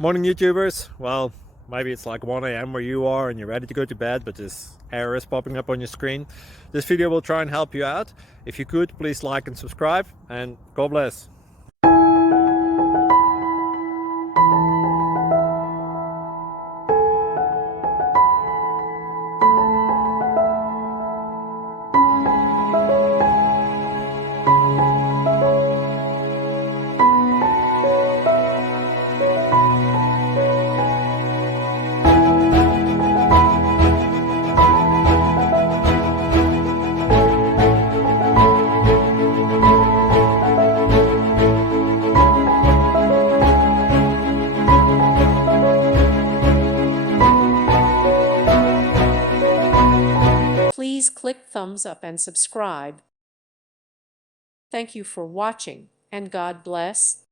Morning YouTubers. Well, maybe it's like 1 a.m. where you are and you're ready to go to bed, but this error is popping up on your screen. This video will try and help you out. If you could, please like and subscribe, and God bless. Please click thumbs up and subscribe. Thank you for watching, and God bless.